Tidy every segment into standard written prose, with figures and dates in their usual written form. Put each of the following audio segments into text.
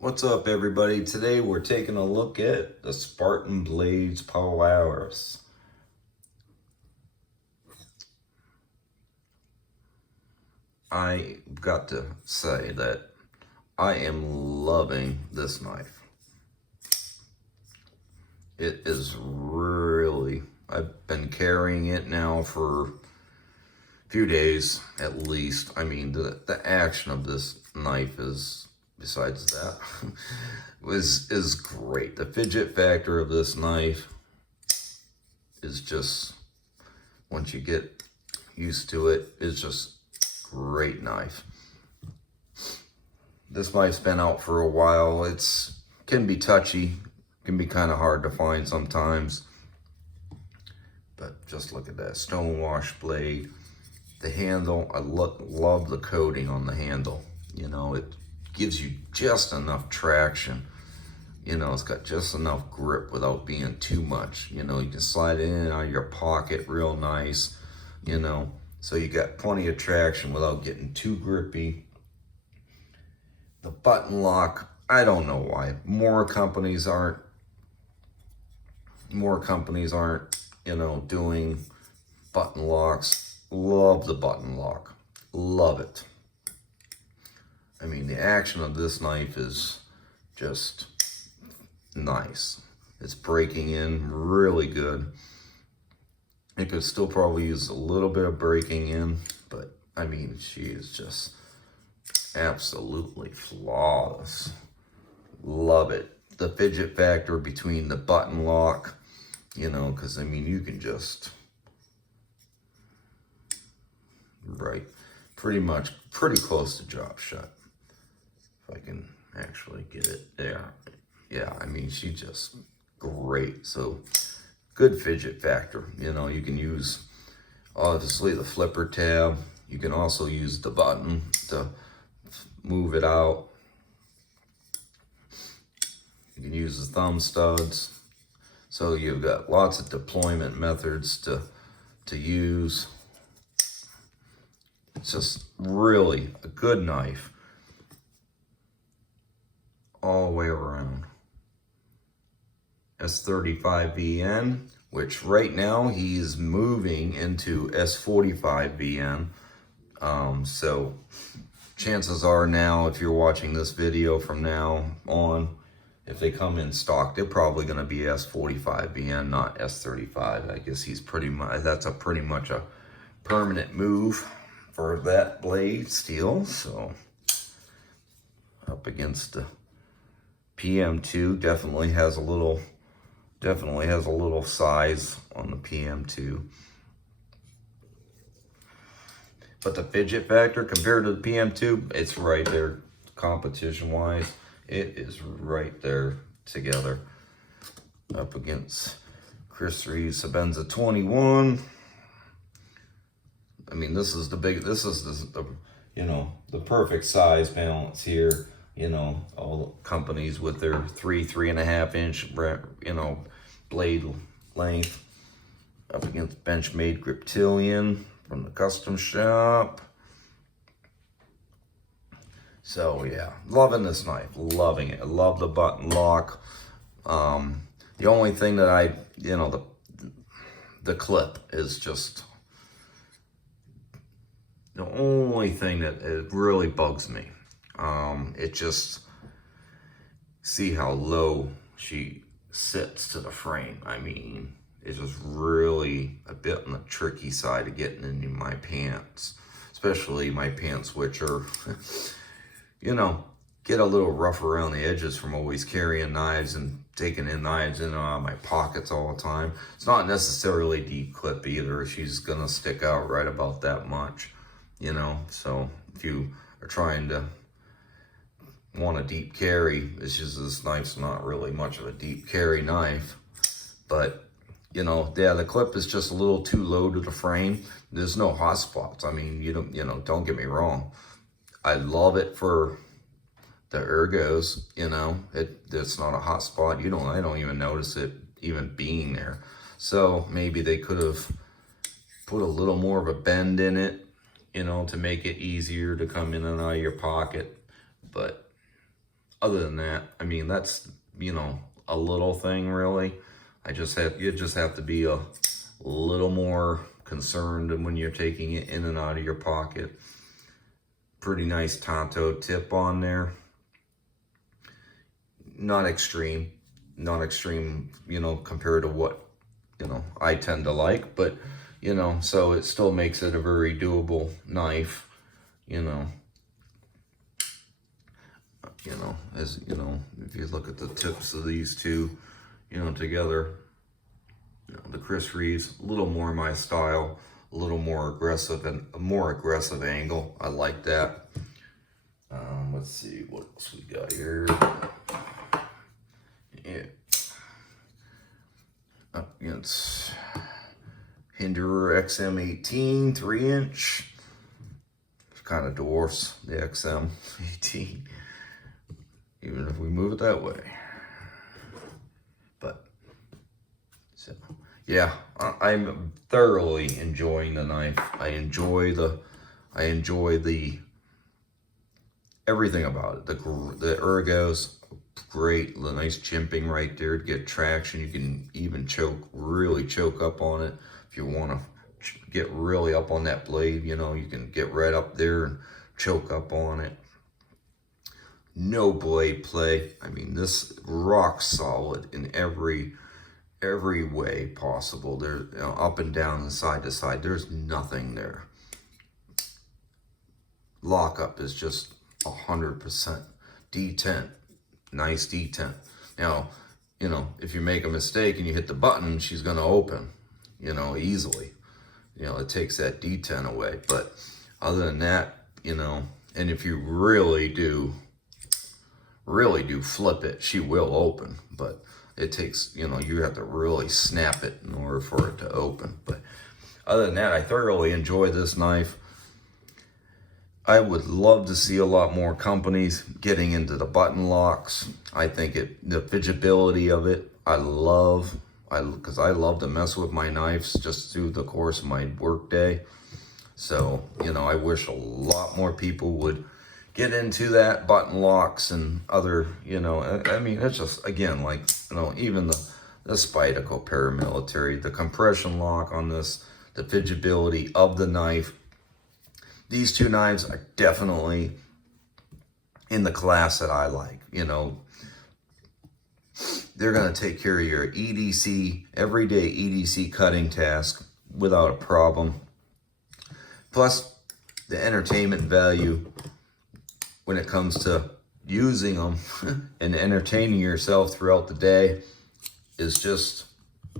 What's up, everybody? Today we're taking a look at the Spartan Blades Pallas. I got to say that I am loving this knife. It is really, I've been carrying it now for a few days at least. I mean, the action of this knife is, besides that, is great. The fidget factor of this knife is just, once you get used to it, it's just great knife. This knife's been out for a while. It's can be touchy, can be kind of hard to find sometimes. But just look at that Stonewashed blade. The handle, I love the coating on the handle. You know, it gives you just enough traction. You know, it's got just enough grip without being too much. You know, you can slide it in and out of your pocket real nice, you know. So you got plenty of traction without getting too grippy. The button lock, I don't know why. More companies aren't, you know, doing button locks. Love the button lock. Love it. I mean, the action of this knife is just nice. It's breaking in really good. It could still probably use a little bit of breaking in, but I mean, she is just absolutely flawless. Love it. The fidget factor between the button lock, you know, because I mean, you can just, right, pretty close to drop shut. If I can actually get it there. Yeah, I mean, she just great. So good fidget factor. You know, you can use obviously the flipper tab. You can also use the button to move it out. You can use the thumb studs. So you've got lots of deployment methods to use. It's just really a good knife all the way around. S35VN, which right now he's moving into S45VN. So chances are now, if you're watching this video from now on, if they come in stock, they're probably going to be S45VN, not S35. I guess he's pretty much, that's a pretty much a permanent move for that blade steel. So up against the PM2, definitely has a little size on the PM2. But the fidget factor compared to the PM2, it's right there competition wise. It is right there together. Up against Chris Reeves Sabenza 21. I mean, this is the you know, the perfect size balance here. You know, all companies with their 3.5 inch, you know, blade length. Up against Benchmade Griptilian from the custom shop. So yeah, loving this knife, loving it. I love the button lock. The only thing that you know, the clip is just the only thing that it really bugs me. It just, see how low she sits to the frame. I mean, it's just really a bit on the tricky side of getting into my pants, especially my pants, which are, you know, get a little rough around the edges from always carrying knives and taking in knives in and out of my pockets all the time. It's not necessarily deep clip either. She's gonna stick out right about that much, you know. So if you are trying to want a deep carry, it's just this knife's not really much of a deep carry knife. But you know, yeah, the clip is just a little too low to the frame. There's no hot spots. I mean, you know, don't get me wrong. I love it for the ergos, you know. It's not a hot spot. I don't even notice it even being there. So maybe they could have put a little more of a bend in it, you know, to make it easier to come in and out of your pocket. But other than that, I mean, that's, you know, a little thing really. You just have to be a little more concerned when you're taking it in and out of your pocket. Pretty nice Tanto tip on there. Not extreme, you know, compared to what, you know, I tend to like, but, you know, so it still makes it a very doable knife, you know. You know, as you know, if you look at the tips of these two, you know, together, you know, the Chris Reeves, a little more my style, a little more aggressive and a more aggressive angle. I like that. Let's see what else we got here. Yeah. Up against Hinderer XM18 3-inch. Kind of dwarfs the XM18. Even if we move it that way. But, so, yeah, I'm thoroughly enjoying the knife. I enjoy the everything about it. The ergos, great. The nice jimping right there to get traction. You can even really choke up on it. If you want to get really up on that blade, you know, you can get right up there and choke up on it. No blade play. I mean, this rock solid in every way possible. There, you know, up and down and side to side. There's nothing there. Lockup is just 100% detent. Nice detent. Now, you know, if you make a mistake and you hit the button, she's going to open, you know, easily. You know, it takes that detent away. But other than that, you know, and if you really do flip it, she will open. But it takes, you know, you have to really snap it in order for it to open. But other than that, I thoroughly enjoy this knife. I would love to see a lot more companies getting into the button locks. I think the fidgetability of it, because I love to mess with my knives just through the course of my work day. So, you know, I wish a lot more people would get into that, button locks and other, you know, I mean, it's just, again, like, you know, even the Spyderco paramilitary, the compression lock on this, the fidgetability of the knife. These two knives are definitely in the class that I like, you know. They're going to take care of your EDC, everyday EDC cutting task without a problem. Plus, the entertainment value when it comes to using them and entertaining yourself throughout the day is just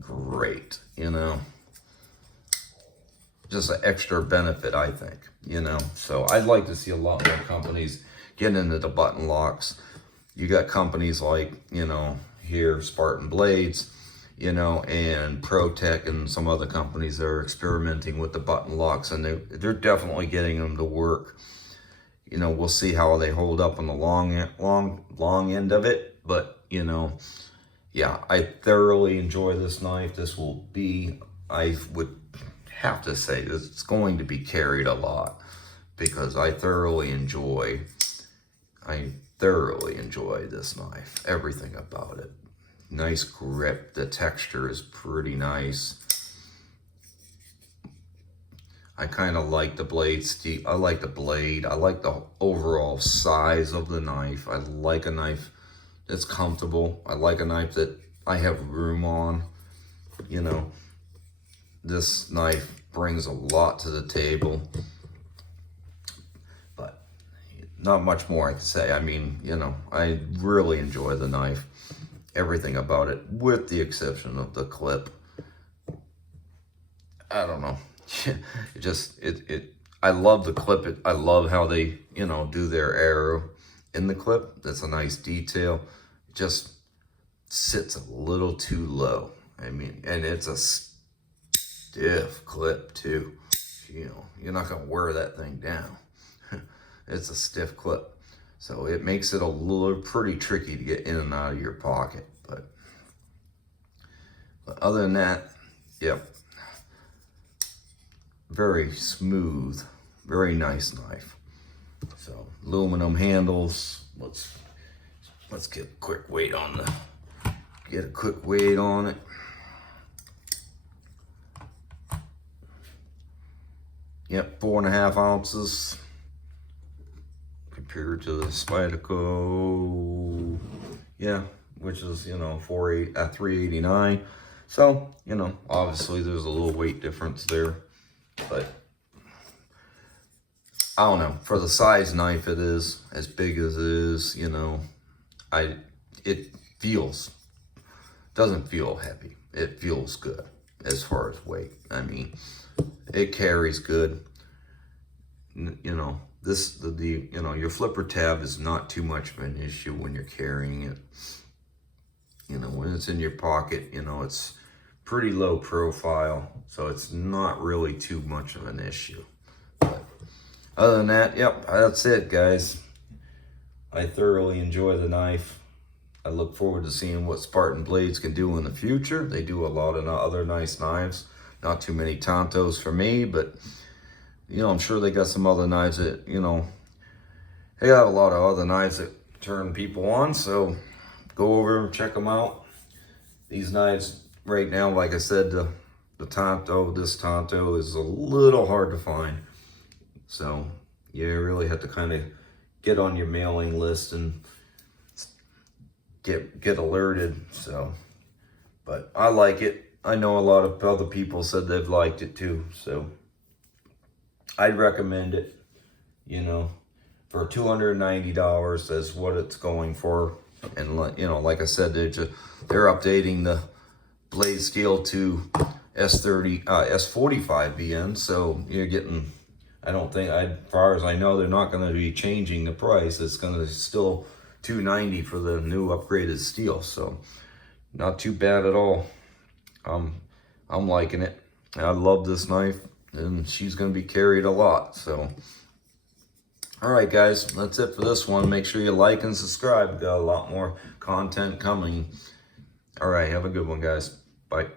great, you know. Just an extra benefit, I think, you know. So I'd like to see a lot more companies get into the button locks. You got companies like, you know, here, Spartan Blades, you know, and ProTech and some other companies that are experimenting with the button locks, and they're definitely getting them to work. You know, we'll see how they hold up on the long end of it, but, you know, yeah, I thoroughly enjoy this knife. This will be, I would have to say, it's going to be carried a lot because I thoroughly enjoy this knife. Everything about it. Nice grip. The texture is pretty nice. I kind of like the blade steel. I like the blade. I like the overall size of the knife. I like a knife that's comfortable. I like a knife that I have room on. You know, this knife brings a lot to the table. But not much more I can say. I mean, you know, I really enjoy the knife. Everything about it, with the exception of the clip. I don't know. I love the clip. I love how they, you know, do their arrow in the clip. That's a nice detail. It just sits a little too low. I mean, and it's a stiff clip too. You know, you're not gonna wear that thing down. It's a stiff clip. So it makes it a little pretty tricky to get in and out of your pocket. But other than that, yep. Very smooth, very nice knife. So aluminum handles. Let's Let's get a quick weight on it. Yep, 4.5 ounces compared to the Spyderco, yeah, which is, you know, 389. So, you know, obviously there's a little weight difference there, but I don't know, for the size knife it is, as big as it is, you know, it doesn't feel heavy. It feels good as far as weight. I mean, it carries good. You know, you know, your flipper tab is not too much of an issue when you're carrying it. You know, when it's in your pocket, you know, it's pretty low profile, so it's not really too much of an issue. But other than that, yep, that's it, guys. I thoroughly enjoy the knife. I look forward to seeing what Spartan Blades can do in the future. They do a lot of other nice knives. Not too many Tantos for me, but, you know, I'm sure they got some other knives that, you know, they got a lot of other knives that turn people on, so go over and check them out. These knives right now, like I said, the Tanto, this Tanto is a little hard to find. So you really have to kind of get on your mailing list and get alerted. So, but I like it. I know a lot of other people said they've liked it too. So I'd recommend it, you know, for $290. That's what it's going for. And, you know, like I said, they're updating the blade scale to S45 BN. So you're getting, I don't think, as far as I know, they're not going to be changing the price. It's going to still $290 for the new upgraded steel. So not too bad at all. I'm liking it. I love this knife, and she's going to be carried a lot. So, all right, guys, that's it for this one. Make sure you like and subscribe. We've got a lot more content coming. All right, have a good one, guys. Bye.